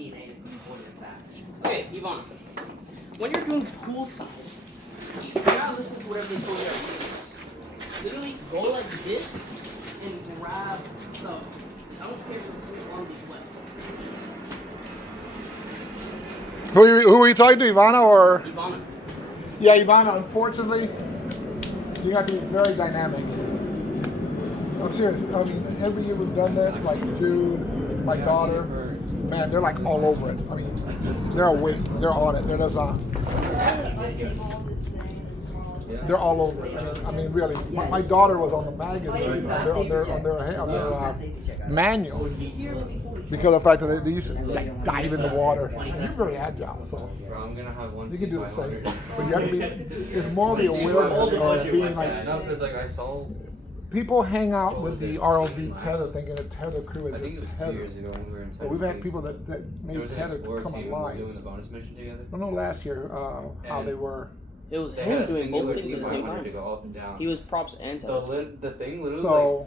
DNA recorded that. Okay, Ivana. When you're doing poolside, you gotta listen to whatever they told you at videos. Literally go like this and grab stuff. I don't care if the pool on the left. Who are you talking to, Ivana or? Ivana. Yeah, Ivana. Unfortunately, you have to be very dynamic. I'm serious. I mean, every year we've done this, like Jude, my daughter, man, they're like all over it. I mean, they're awake, they're on it. They're just they're all over it. I mean, really. My daughter was on the magazine on their manual because of the fact that they used to like dive in the water. And you're very agile, so I'm gonna have one. you can do the same. But you have to be. It's more the awareness of being like. No, because like I saw. People hang out with the ROV tether thinking a tether crew is I think it was tether. 2 years ago when we were in Tampa. Well, we've had people that There made was an tether Explorer come team we were alive. doing the bonus mission together. I don't know last year how they were. It was They him had a doing singular both things at the same C500 to time. go up and down. He was props and tether. The thing literally. So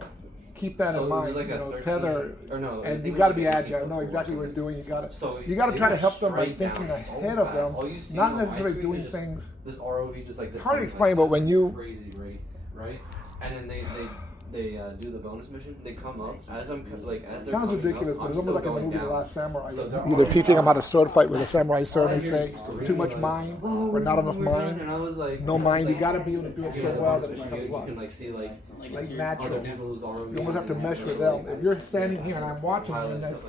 keep that so in it was mind. like You a know, 13 tether, or no, I and think you it got to was be like a agile. Know C4 exactly or what you're doing. You got So to try to they help them by straight thinking down so ahead of fast. them, All you see not on my necessarily screen doing is just things. This ROV just like this. Hard to thing's, explain, like, but when you crazy rate, right? And then they do the bonus mission. They come up as I'm like as they're sounds coming ridiculous, up, but I'm it's almost still like in the going movie The down. Last Samurai. So they're Either all teaching them how down. to sword fight with a samurai sword, All I they hear is say screaming, too much like, mind "Oh, or not enough we're done," mind. And I was like, No mind. You like, got to be able to do it yeah, so the well bonus that it's mission, like you what? can like see like Like other natural. people's ROVs. You almost have to mesh with them. If you're standing here and I'm watching you, and that's,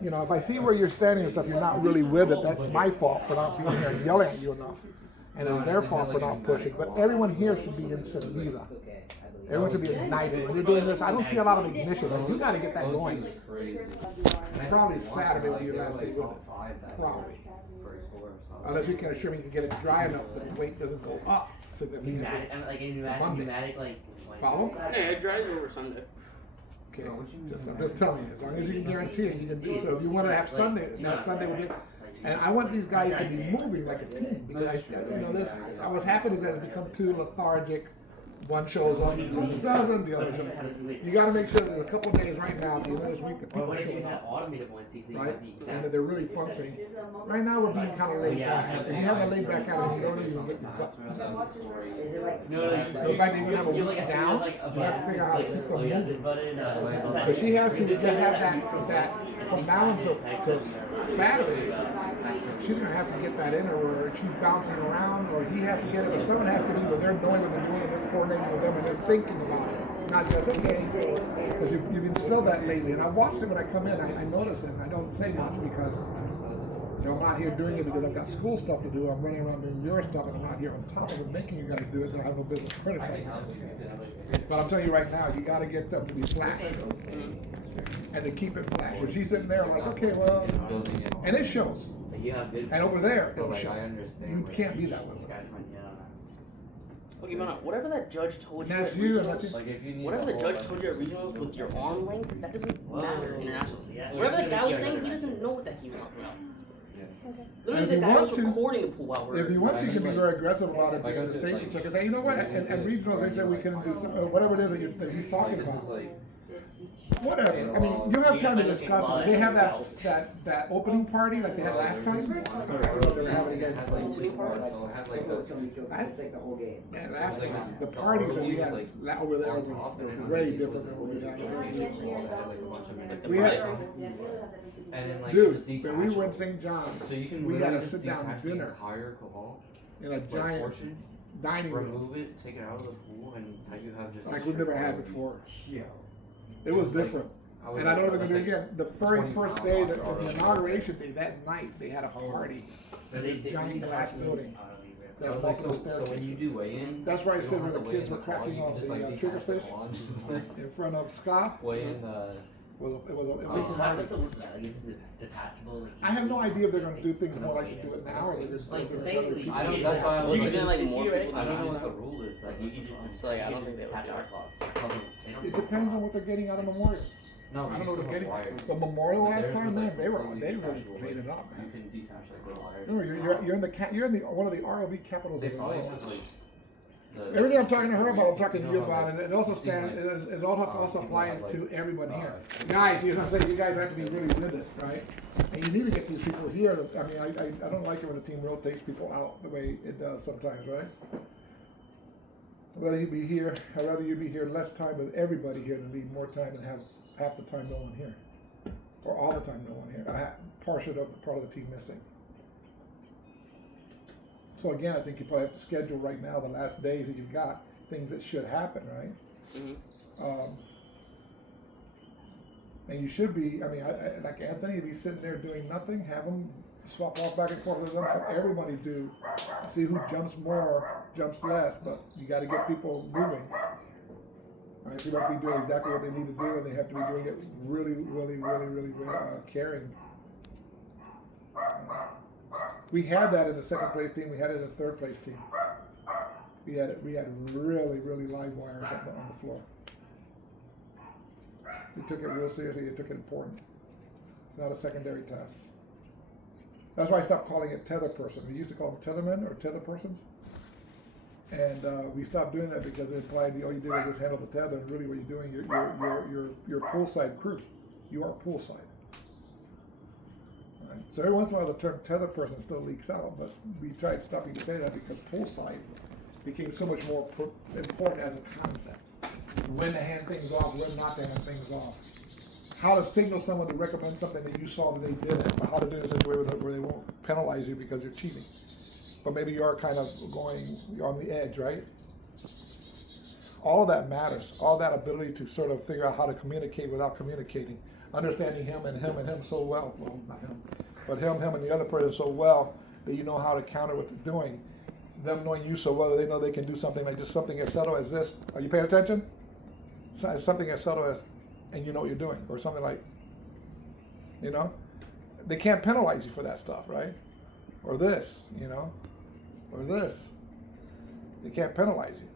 you know, if I see where you're standing and stuff, you're not really with it. That's my fault for not being here and yelling at you enough, and it's their fault for not pushing. But everyone here should be encendida. Everyone should be ignited. When you're doing this, I don't see a lot of ignition. But you got to get that going. Probably Saturday will be your last day with it. Probably. Unless you can assure me you can get it dry enough that the weight doesn't go up significantly. Pneumatic, like Follow? Yeah, it dries over Sunday. Okay, I'm just telling you, as long as you can guarantee it, you can do so. If you want to have Sunday, that Sunday will be. And I want these guys to be moving like a team because I was happy that it's become too lethargic. One shows up, the other doesn't, the other shows up. You got to make sure that a couple of days right now, the this week, that people are showing up, right? And that they're really functioning. Right now, we're being kind of laid back. If you have a laid back out, you don't even get the cut. In fact, you're gonna have a week down. You have to figure out how to keep them moving. But she has to have that from now until Saturday. She's gonna have to get that in her where she's bouncing around, or he has to get it, or someone has to be where they're knowing what they're doing, and they're coordinating with them, and they're thinking about it. Not just, okay, because you've instilled that lately. And I watched it when I come in, I notice it, and I don't say much because I'm not here doing it because I've got school stuff to do. I'm running around doing your stuff, and I'm not here on top of it making you guys do it, so I have no business criticizing. But I'm telling you right now, you got to get them to be flash. And to keep it flash. If she's sitting there like, okay, well, and it shows. And over there, it'll show. You can't be that way. Okay, Ivana, whatever that judge told you, That's at you, and regionals, that's whatever the judge told you at regionals with your arm length, that doesn't matter internationals. Whatever that guy was saying, he doesn't know what that he was talking about. Literally, the guy was recording the pool while we're. If you want to, you can be very aggressive about it. Just a safety check and say, you know what? And regionals, they said we can do whatever it is that he's talking about. Whatever. I mean, you have time to discuss it. They have that opening party like they had last time. They're having again. Man, last time the parties that we had over there were way different than what we had here. We had, dude, when we were in St. John's, so you can we had a just sit-down detach dinner the entire cobalt, in a giant portion, dining room remove it, take it out of the pool, and have you have just like we've never had before. It was like- different. I was And I know like- they're gonna do it I was again. The very 20 first pounds day off that the on the ROV. inauguration day, that night, they had a party in this giant glass building. I That was was like, multiple so when you do staircases. weigh-in, That's why I you said don't when have the to weigh kids in were the car, cracking you off can just, the like, trigger detach fish the lunge, just, like, in front of Scott. weigh in the. It was a Wait, so how party. does it work? Like, is it detachable? I have no idea if they're gonna do things more like they do it now, or they're just Like, gonna say tell their we- people. I don't. That's why I was Isn't like, it like more people I than don't know us? what the rule is. Like, you can just. So, like, I don't think they would detach do our it. claws. It depends on what they're getting out of Memorial. No, I don't know what they're getting. wires. So Memorial last Theirs time, was, man, they really detachable, played it up, You man. can detach like the wires. Remember, you're in the one of the ROV capitals of They the probably world. have like. Everything I'm talking to her about, I'm talking to you about, and it also stands. It also applies to everyone here. Guys, you know what I'm saying? You guys have to be really with it, right? And you need to get these people here. I mean, I don't like it when a team rotates people out the way it does sometimes, right? I'd rather you be here less time with everybody here than be more time and have half the time no one here, or all the time no one here. I have part of the team missing. So again, I think you probably have to schedule right now the last days that you've got things that should happen, right? Mm-hmm. And you should be. I mean, like Anthony, if he's sitting there doing nothing, have him swap off back and forth with them. Have everybody do. See who jumps more, jumps less. But you got to get people moving. Right? People have to be doing exactly what they need to do, and they have to be doing it really caring. We had that in the second place team. We had it in the third place team. We had really live wires on the floor. They took it real seriously. They took it important. It's not a secondary task. That's why I stopped calling it tether person. We used to call them tethermen or tether persons. And we stopped doing that because it implied all you did was just handle the tether, and really what you're doing, you're poolside crew. You are poolside. Right? So every once in a while the term tether person still leaks out, but we tried stopping to say that because poolside became so much more important as a concept. When to hand things off, when not to hand things off. How to signal someone to recommend something that you saw that they did it, but how to do it in such a way where they won't penalize you because you're cheating. But maybe you are kind of going on the edge, right? All of that matters. All that ability to sort of figure out how to communicate without communicating. Understanding him and him so well. Well, not him. But him and the other person so well that you know how to counter what they're doing. Them knowing you so well that they know they can do something like just something as subtle as this. Are you paying attention? Something as subtle as, and you know what you're doing. Or something like, you know? They can't penalize you for that stuff, right? Or this, you know? Or this. They can't penalize you.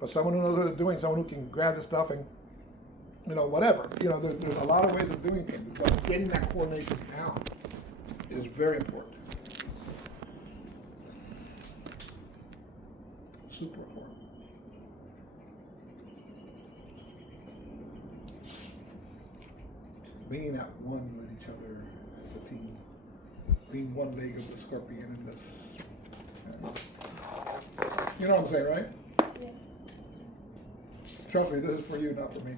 But someone who knows what they're doing, someone who can grab the stuff and, you know, whatever. You know, there's a lot of ways of doing things, but getting that coordination down is very important. Super important. Being at one with each other as a team. Being one leg of the scorpion in this. You know what I'm saying, right? Yeah. Trust me, this is for you, not for me.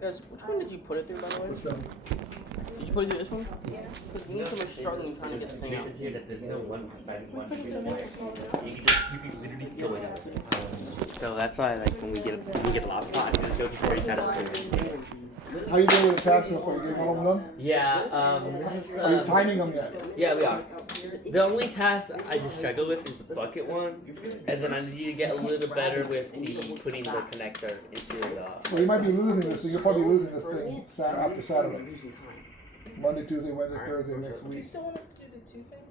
Guys, which one did you put it through, by the way? What's that? Did you put it through this one? Yeah. Because we need so much struggling trying to get the thing out. Here that there's no one deciding one. You can literally go in. So that's why, like, when we get a laptop, it's just very satisfying. How you doing with the tasks so far? You getting all of them done? Yeah. Are you timing them yet? Yeah, we are. The only task I just struggle with is the bucket one, and then I need to get a little better with the putting the connector into the. Well, you might be losing this, so you're probably losing this thing after Saturday. Monday, Tuesday, Wednesday, Thursday next week. Do you still want us to do the 2 thing?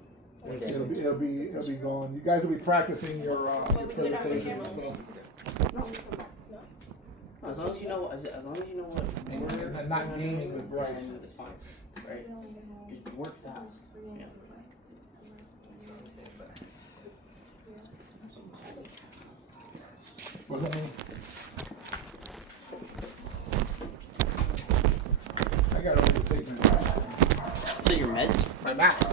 It'll be gone. You guys will be practicing your presentation and stuff. As long as you know, as long as you know what And not gaming with Bryce. it's fine, right? Just work fast. Yeah. What's that mean? I got to overtake my mask. So your meds? My mask.